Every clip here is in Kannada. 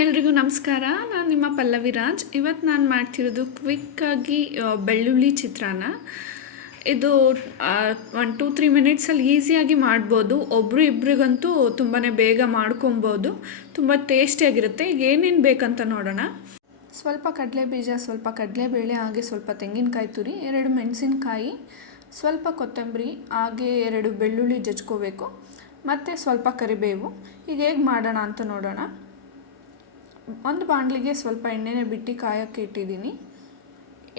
ಎಲ್ರಿಗೂ ನಮಸ್ಕಾರ. ನಾನು ನಿಮ್ಮ ಪಲ್ಲವಿ ರಾಜ್. ಇವತ್ತು ನಾನು ಮಾಡ್ತಿರೋದು ಕ್ವಿಕ್ಕಾಗಿ ಬೆಳ್ಳುಳ್ಳಿ ಚಿತ್ರಾನ್ನ. ಇದು 1-2-3 ಮಿನಿಟ್ಸಲ್ಲಿ ಈಸಿಯಾಗಿ ಮಾಡ್ಬೋದು. ಒಬ್ಬರು ಇಬ್ಬರಿಗಂತೂ ತುಂಬಾ ಬೇಗ ಮಾಡ್ಕೊಬೋದು. ತುಂಬ ಟೇಸ್ಟಿಯಾಗಿರುತ್ತೆ. ಈಗ ಏನೇನು ಬೇಕಂತ ನೋಡೋಣ. ಸ್ವಲ್ಪ ಕಡಲೆಬೀಜ, ಸ್ವಲ್ಪ ಕಡಲೆಬೇಳೆ, ಹಾಗೆ ಸ್ವಲ್ಪ ತೆಂಗಿನಕಾಯಿ ತುರಿ, 2 ಮೆಣಸಿನ್ಕಾಯಿ, ಸ್ವಲ್ಪ ಕೊತ್ತಂಬರಿ, ಹಾಗೆ 2 ಬೆಳ್ಳುಳ್ಳಿ ಜಜ್ಕೋಬೇಕು, ಮತ್ತು ಸ್ವಲ್ಪ ಕರಿಬೇವು. ಈಗ ಹೇಗೆ ಮಾಡೋಣ ಅಂತ ನೋಡೋಣ. ಒಂದು ಬಾಣಲಿಗೆ ಸ್ವಲ್ಪ ಎಣ್ಣೆನೇ ಬಿಟ್ಟು ಕಾಯೋಕ್ಕೆ ಇಟ್ಟಿದ್ದೀನಿ.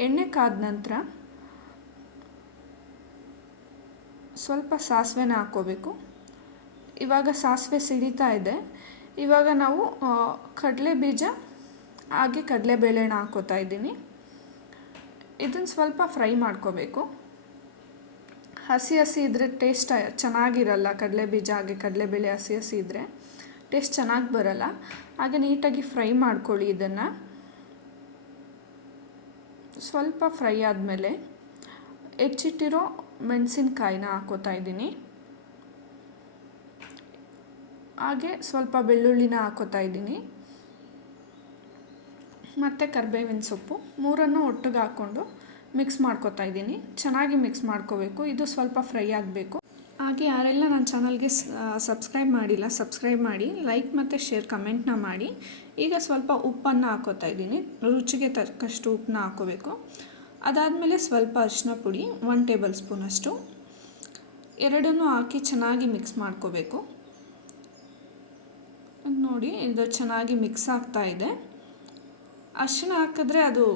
ಎಣ್ಣೆ ಕಾದ ನಂತರ ಸ್ವಲ್ಪ ಸಾಸಿವೆನ ಹಾಕ್ಕೋಬೇಕು. ಇವಾಗ ಸಾಸಿವೆ ಸಿಡಿತಾ ಇದೆ. ಇವಾಗ ನಾವು ಕಡಲೆ ಬೀಜ ಹಾಗೆ ಕಡಲೆಬೇಳೆನ ಹಾಕ್ಕೋತಾ ಇದ್ದೀನಿ. ಇದನ್ನು ಸ್ವಲ್ಪ ಫ್ರೈ ಮಾಡ್ಕೋಬೇಕು. ಹಸಿ ಇದ್ದರೆ ಟೇಸ್ಟ್ ಚೆನ್ನಾಗಿರಲ್ಲ. ಕಡಲೆ ಬೀಜ ಹಾಗೆ ಕಡಲೆಬೇಳೆ ಹಸಿ ಇದ್ದರೆ ಟೇಸ್ಟ್ ಚೆನ್ನಾಗಿ ಬರಲ್ಲ. ಹಾಗೆ ನೀಟಾಗಿ ಫ್ರೈ ಮಾಡ್ಕೊಳ್ಳಿ. ಇದನ್ನು ಸ್ವಲ್ಪ ಫ್ರೈ ಆದಮೇಲೆ ಹೆಚ್ಚಿಟ್ಟಿರೋ ಮೆಣಸಿನ್ಕಾಯಿನ ಹಾಕ್ಕೋತಾ ಇದ್ದೀನಿ. ಹಾಗೆ ಸ್ವಲ್ಪ ಬೆಳ್ಳುಳ್ಳಿನ ಹಾಕ್ಕೋತಾ ಇದ್ದೀನಿ, ಮತ್ತು ಕರಿಬೇವಿನ ಸೊಪ್ಪು, ಮೂರನ್ನು ಒಟ್ಟಿಗೆ ಹಾಕ್ಕೊಂಡು ಮಿಕ್ಸ್ ಮಾಡ್ಕೋತಾ ಇದ್ದೀನಿ. ಚೆನ್ನಾಗಿ ಮಿಕ್ಸ್ ಮಾಡ್ಕೋಬೇಕು. ಇದು ಸ್ವಲ್ಪ ಫ್ರೈ ಆಗಬೇಕು. ಹಾಗೆ ಯಾರೆಲ್ಲ ನನ್ನ ಚಾನಲ್ಗೆ ಸಬ್ಸ್ಕ್ರೈಬ್ ಮಾಡಿಲ್ಲ, ಸಬ್ಸ್ಕ್ರೈಬ್ ಮಾಡಿ, ಲೈಕ್ ಮತ್ತು ಶೇರ್ ಕಮೆಂಟ್ನ ಮಾಡಿ. ಈಗ ಸ್ವಲ್ಪ ಉಪ್ಪನ್ನು ಹಾಕ್ಕೋತಾ ಇದ್ದೀನಿ. ರುಚಿಗೆ ತಕ್ಕಷ್ಟು ಉಪ್ಪನ್ನ ಹಾಕ್ಕೋಬೇಕು. ಅದಾದಮೇಲೆ ಸ್ವಲ್ಪ ಅರಿಶಿನ ಪುಡಿ 1 ಟೇಬಲ್ ಸ್ಪೂನಷ್ಟು, ಎರಡನ್ನೂ ಹಾಕಿ ಚೆನ್ನಾಗಿ ಮಿಕ್ಸ್ ಮಾಡ್ಕೋಬೇಕು. ನೋಡಿ, ಇದು ಚೆನ್ನಾಗಿ ಮಿಕ್ಸ್ ಆಗ್ತಾ ಇದೆ. ಅರಿಶಿನ ಹಾಕಿದ್ರೆ ಅದು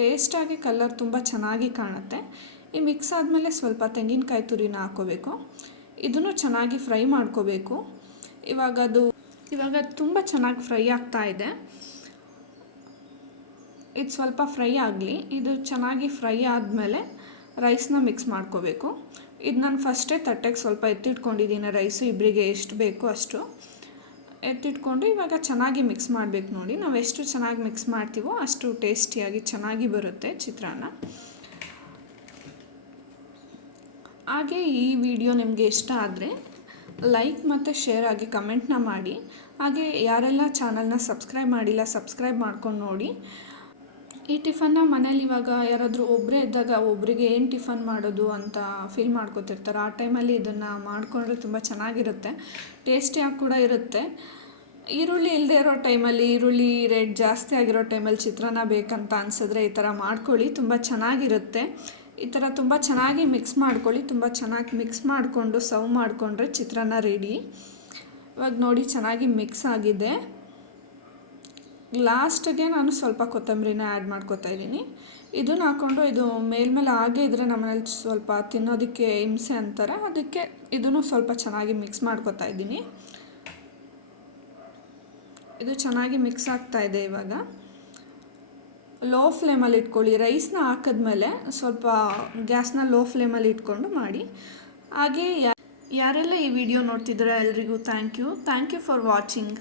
ಟೇಸ್ಟಾಗಿ ಕಲರ್ ತುಂಬ ಚೆನ್ನಾಗಿ ಕಾಣುತ್ತೆ. ಈ ಮಿಕ್ಸ್ ಆದಮೇಲೆ ಸ್ವಲ್ಪ ತೆಂಗಿನಕಾಯಿ ತುರಿನ ಹಾಕ್ಕೋಬೇಕು. ಇದನ್ನು ಚೆನ್ನಾಗಿ ಫ್ರೈ ಮಾಡ್ಕೋಬೇಕು. ಇವಾಗ ತುಂಬ ಚೆನ್ನಾಗಿ ಫ್ರೈ ಆಗ್ತಾ ಇದೆ. ಇದು ಸ್ವಲ್ಪ ಫ್ರೈ ಆಗಲಿ. ಇದು ಚೆನ್ನಾಗಿ ಫ್ರೈ ಆದಮೇಲೆ ರೈಸ್ನ ಮಿಕ್ಸ್ ಮಾಡ್ಕೋಬೇಕು. ಇದು ನಾನು ಫಸ್ಟೇ ತಟ್ಟೆಗೆ ಸ್ವಲ್ಪ ಎತ್ತಿಟ್ಕೊಂಡಿದ್ದೀನಿ. ರೈಸು ಇಬ್ಬರಿಗೆ ಎಷ್ಟು ಬೇಕೋ ಅಷ್ಟು ಎತ್ತಿಟ್ಕೊಂಡು ಇವಾಗ ಚೆನ್ನಾಗಿ ಮಿಕ್ಸ್ ಮಾಡಬೇಕು. ನೋಡಿ, ನಾವು ಎಷ್ಟು ಚೆನ್ನಾಗಿ ಮಿಕ್ಸ್ ಮಾಡ್ತೀವೋ ಅಷ್ಟು ಟೇಸ್ಟಿಯಾಗಿ ಚೆನ್ನಾಗಿ ಬರುತ್ತೆ ಚಿತ್ರಾನ್ನ. ಹಾಗೆ ಈ ವಿಡಿಯೋ ನಿಮಗೆ ಇಷ್ಟ ಆದರೆ ಲೈಕ್ ಮತ್ತು ಶೇರ್ ಆಗಿ ಕಮೆಂಟ್ನ ಮಾಡಿ. ಹಾಗೆ ಯಾರೆಲ್ಲ ಚಾನಲ್ನ ಸಬ್ಸ್ಕ್ರೈಬ್ ಮಾಡಿಲ್ಲ, ಸಬ್ಸ್ಕ್ರೈಬ್ ಮಾಡ್ಕೊಂಡು ನೋಡಿ. ಈ ಟಿಫನ್ನ ಮನೇಲಿ ಇವಾಗ ಯಾರಾದರೂ ಒಬ್ಬರೇ ಇದ್ದಾಗ ಒಬ್ಬರಿಗೆ ಏನು ಟಿಫನ್ ಮಾಡೋದು ಅಂತ ಫೀಲ್ ಮಾಡ್ಕೊತಿರ್ತಾರೆ. ಆ ಟೈಮಲ್ಲಿ ಇದನ್ನು ಮಾಡಿಕೊಂಡ್ರೆ ತುಂಬ ಚೆನ್ನಾಗಿರುತ್ತೆ, ಟೇಸ್ಟಿಯಾಗಿ ಕೂಡ ಇರುತ್ತೆ. ಈರುಳ್ಳಿ ಇಲ್ಲದೆ ಇರೋ ಟೈಮಲ್ಲಿ, ಈರುಳ್ಳಿ ರೇಟ್ ಜಾಸ್ತಿ ಆಗಿರೋ ಟೈಮಲ್ಲಿ ಚಿತ್ರಾನ್ನ ಬೇಕಂತ ಅನಿಸಿದ್ರೆ ಈ ಥರ ಮಾಡ್ಕೊಳ್ಳಿ, ತುಂಬ ಚೆನ್ನಾಗಿರುತ್ತೆ. ಈ ಥರ ತುಂಬ ಚೆನ್ನಾಗಿ ಮಿಕ್ಸ್ ಮಾಡ್ಕೊಳ್ಳಿ. ತುಂಬ ಚೆನ್ನಾಗಿ ಮಿಕ್ಸ್ ಮಾಡಿಕೊಂಡು ಸರ್ವ್ ಮಾಡಿಕೊಂಡ್ರೆ ಚಿತ್ರಾನ್ನ ರೆಡಿ. ಇವಾಗ ನೋಡಿ, ಚೆನ್ನಾಗಿ ಮಿಕ್ಸ್ ಆಗಿದೆ. ಲಾಸ್ಟಿಗೆ ನಾನು ಸ್ವಲ್ಪ ಕೊತ್ತಂಬರಿನ ಆ್ಯಡ್ ಮಾಡ್ಕೊತಾ ಇದ್ದೀನಿ. ಇದನ್ನು ಹಾಕ್ಕೊಂಡು ಇದು ಮೇಲ್ಮೇಲೆ ಹಾಗೆ ಇದ್ದರೆ ನಮ್ಮನೇಲಿ ಸ್ವಲ್ಪ ತಿನ್ನೋದಕ್ಕೆ ಹಿಂಸೆ ಅಂತಾರೆ. ಅದಕ್ಕೆ ಇದನ್ನು ಸ್ವಲ್ಪ ಚೆನ್ನಾಗಿ ಮಿಕ್ಸ್ ಮಾಡ್ಕೊತಾ ಇದ್ದೀನಿ. ಇದು ಚೆನ್ನಾಗಿ ಮಿಕ್ಸ್ ಆಗ್ತಾ ಇದೆ. ಇವಾಗ ಲೋ ಫ್ಲೇಮಲ್ಲಿ ಇಟ್ಕೊಳ್ಳಿ. ರೈಸ್ನ ಹಾಕಿದ್ಮೇಲೆ ಸ್ವಲ್ಪ ಗ್ಯಾಸ್ನ ಲೋ ಫ್ಲೇಮಲ್ಲಿ ಇಟ್ಕೊಂಡು ಮಾಡಿ. ಹಾಗೆ ಯಾರೆಲ್ಲ ಈ ವಿಡಿಯೋ ನೋಡ್ತಿದ್ದೀರಾ ಎಲ್ರಿಗೂ ಥ್ಯಾಂಕ್ ಯು ಫಾರ್ ವಾಚಿಂಗ್.